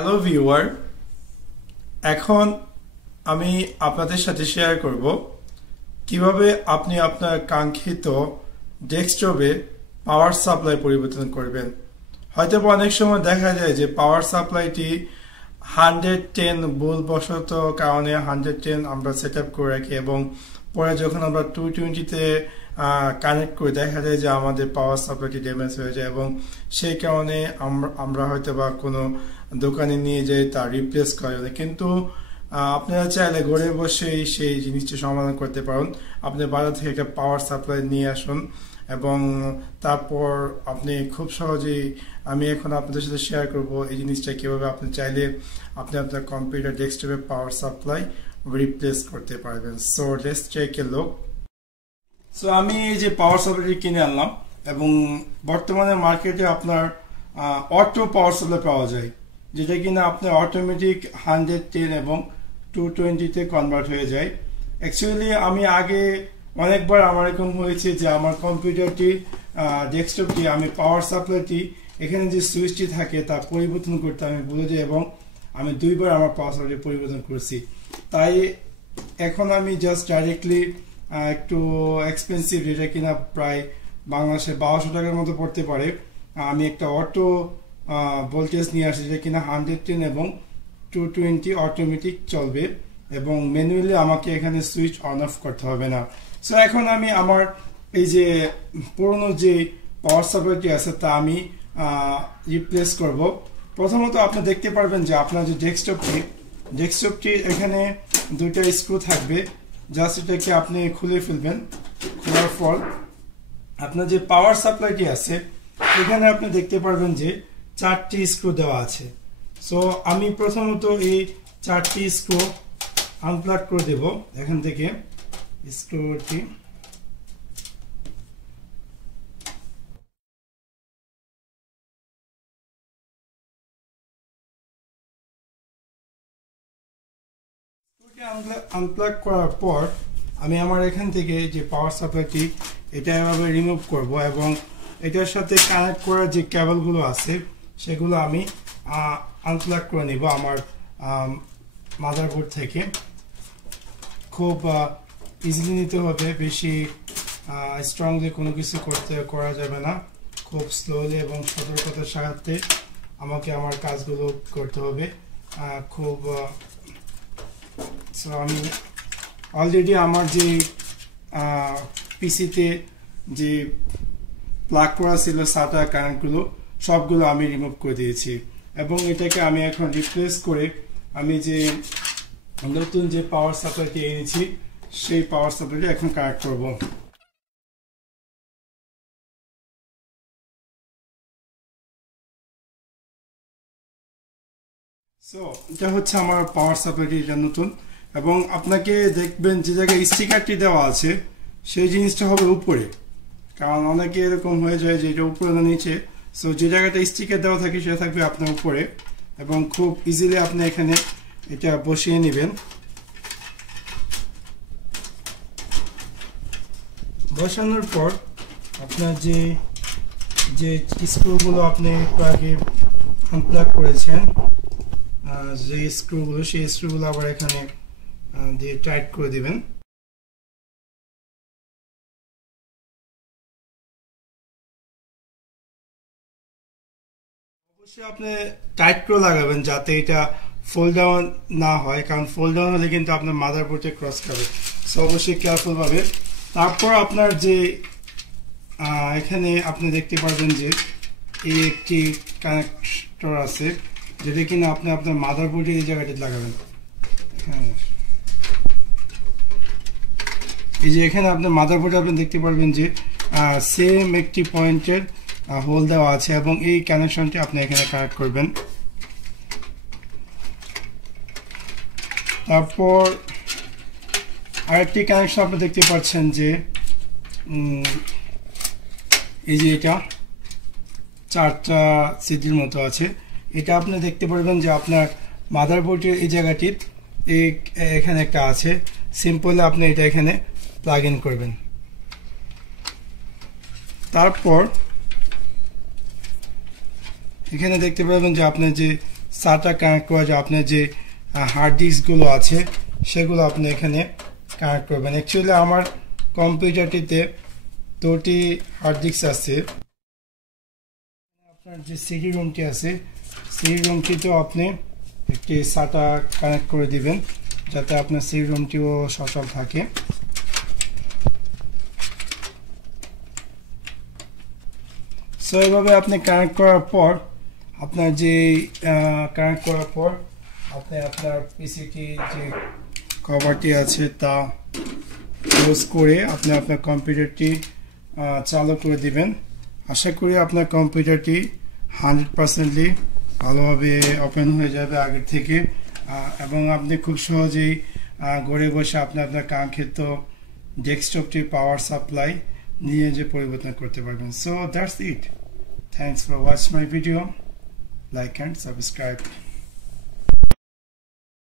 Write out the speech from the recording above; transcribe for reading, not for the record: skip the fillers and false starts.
Hello viewer, এখন আমি আপনাদের সাথে শেয়ার করব কিভাবে আপনি আপনার কাঙ্ক্ষিত ডেস্কটপে পাওয়ার সাপ্লাই পরিবর্তন করবেন। হয়তো অনেক সময় দেখা যায় যে পাওয়ার সাপ্লাইটি 110 ভুলবশত কারণে 110 আমরা সেট আপ করে রাখি এবং পরে যখন আমরা 220-তে কানেক্ট করে দেখা যায় যে আমাদের পাওয়ার সাপ্লাইটি ড্যামেজ হয়ে যায় এবং সেই কারণে আমরা হয়তো বা কোনো দোকানে নিয়ে যাই তা রিপ্লেস করে। কিন্তু আপনারা চাইলে ঘরে বসেই সেই জিনিসটি সমাধান করতে পারেন। আপনি বাজার থেকে একটা পাওয়ার সাপ্লাই নিয়ে আসুন এবং তারপর আপনি খুব সহজেই আমি এখন আপনাদের সাথে শেয়ার করব এই জিনিসটা কিভাবে আপনি চাইলে আপনি আপনার কম্পিউটার ডেস্কটপে পাওয়ার সাপ্লাই রিপ্লেস করতে পারবেন। So let's take a look. So আমি এই যে পাওয়ার সাপ্লাইটি কিনে আনলাম এবং বর্তমানে মার্কেটে আপনার অটো পাওয়ার সাপ্লাই পাওয়া যায়, যেটা কিনা আপনার অটোমেটিক 110 এবং 220-তে কনভার্ট হয়ে যায়। অ্যাকচুয়ালি আমি আগে অনেকবার আমার এরকম হয়েছে যে আমার কম্পিউটারটি ডেস্কটপটি আমি পাওয়ার সাপ্লাইটি এখানে যে সুইচটি থাকে তা পরিবর্তন করতে আমি ভুলে যাই এবং আমি দুইবার আমার পাওয়ার সাপ্লাইটি পরিবর্তন করছি। তাই এখন আমি জাস্ট ডাইরেক্টলি একটু এক্সপেন্সিভ, যেটা কিনা প্রায় বাংলাদেশে 1200 টাকার মতো পড়তে পারে, আমি একটা অটো ভোল্টেজ নিয়ে আসি যেটা কিনা 110 এবং 220 অটোমেটিক চলবে এবং ম্যানুয়ালি আমাকে এখানে সুইচ অন অফ করতে হবে না। সো এখন আমি আমার এই যে পুরনো যে পাওয়ার সাপ্লাইটি আছে তা আমি রিপ্লেস করব। প্রথমত আপনি দেখতে পারবেন যে আপনার যে ডেস্কটপটি এখানে দুইটা স্ক্রু থাকবে, জাস্ট এটাকে আপনি খুলে ফেলবেন। খোলার পর আপনার যে পাওয়ার সাপ্লাইটি আছে এখানে আপনি দেখতে পারবেন যে 4টি স্ক্রু দেওয়া আছে। সো আমি প্রথমত এই 4টি স্ক্রু আনপ্লাগ করে দেব এখান থেকে। স্ক্রুটি আনপ্লাগ করার পর আমি আমার এখান থেকে যে পাওয়ার সাপ্লাইটি এটা এভাবে রিমুভ করব এবং এটার সাথে কানেক্ট করার যে কেবলগুলো আছে সেগুলো আমি আনপ্লাগ করে নিব আমার মাদারবোর্ড থেকে। খুব ইজিলি নিতে হবে, বেশি স্ট্রংলি কোনো কিছু করা যাবে না। খুব স্লোলি এবং সতর্কতার সাথে আমাকে আমার কাজগুলো করতে হবে। আমি অলরেডি আমার যে পিসিতে যে প্লাগ করা ছিল সাটা কারেন্টগুলো সবগুলো আমি রিমুভ করে দিয়েছি এবং এটাকে আমি এখন রিপ্লেস করে আমি যে নতুন যে পাওয়ার সাপ্লাইটি এনেছি সেই পাওয়ার সাপ্লাইটি এখন কানেক্ট করব। সো এটা হচ্ছে আমার পাওয়ার সাপ্লাইটি, এটা নতুন। এবং আপনাকে দেখবেন যে জায়গায় স্টিকারটি দেওয়া আছে সেই জিনিসটা হবে উপরে, কারণ অনেকে এরকম হয়ে যায় যে এটা উপরে না নিচে। সো যে জায়গাটা স্টিকার দেওয়া থাকে সেটা থাকবে আপনার উপরে এবং খুব ইজিলি আপনি এখানে এটা বসিয়ে নেবেন। বসানোর পর আপনার যে যে স্ক্রুগুলো আপনি একটু আগে আনপ্লাগ করেছেন, যে স্ক্রুগুলো সেই স্ক্রুগুলো আবার এখানে দিয়ে টাইট করে দিবেন। অবশ্যই আপনি টাইট করে লাগাবেন যাতে এটা ফোল্ড ডাউন না হয়, কারণ ফোল্ড ডাউন হলে কিন্তু আপনার মাদারবোর্ডে ক্রস খাবে। সো অবশ্যই কেয়ারফুল ভাবে। তারপর আপনার যে এখানে আপনি দেখতে পারবেন যে এই একটি কানেক্টর আছে যেটা কিনা আপনি আপনার মাদারবোর্ডে এই জায়গাটি লাগাবেন। হ্যাঁ, এই যে এখানে আপনার মাদারবোর্ডে আপনি দেখতে পারবেন যে সেম একটি পয়েন্টের হোল দেওয়া আছে এবং এই কানেকশনটি আপনি এখানে কানেক্ট করবেন। তারপর আরেকটি কানেকশন আপনি দেখতে পাচ্ছেন যে এই যে এটা 4টা সিটির মতো আছে। এটা আপনি দেখতে পারবেন যে আপনার মাদারবোর্ডের এই জায়গাটির এখানে একটা আছে। সিম্পলি আপনি এটা এখানে প্লাগ ইন করবেন। তারপর এখানে দেখতে পাবেন যে আপনার যে SATA কানেক্ট করা যায়, আপনার যে হার্ড ডিস্কগুলো আছে সেগুলো আপনি এখানে কানেক্ট করবেন। অ্যাকচুয়ালি আমার কম্পিউটারটিতে 2টি হার্ড ডিস্ক আছে। আপনার যে সিডি রুমটি আছে, সিডি রুমটিতেও আপনি একটি SATA কানেক্ট করে দিবেন যাতে আপনার সিডি রুমটিও সচল থাকে। সো এইভাবে আপনি কানেক্ট করার পর আপনি আপনার পিসিটি যে কভারটি আছে তা ক্লোজ করে আপনি আপনার কম্পিউটারটি চালু করে দিবেন। আশা করি আপনার কম্পিউটারটি 100% ভালোভাবে ওপেন হয়ে যাবে আগের থেকে, এবং আপনি খুব সহজেই ঘরে বসে আপনি আপনার কাঙ্ক্ষিত ডেস্কটপটির পাওয়ার সাপ্লাই নিয়ে যে পরিবর্তন করতে পারবেন। So that's it. Thanks for watching my video. Like and subscribe.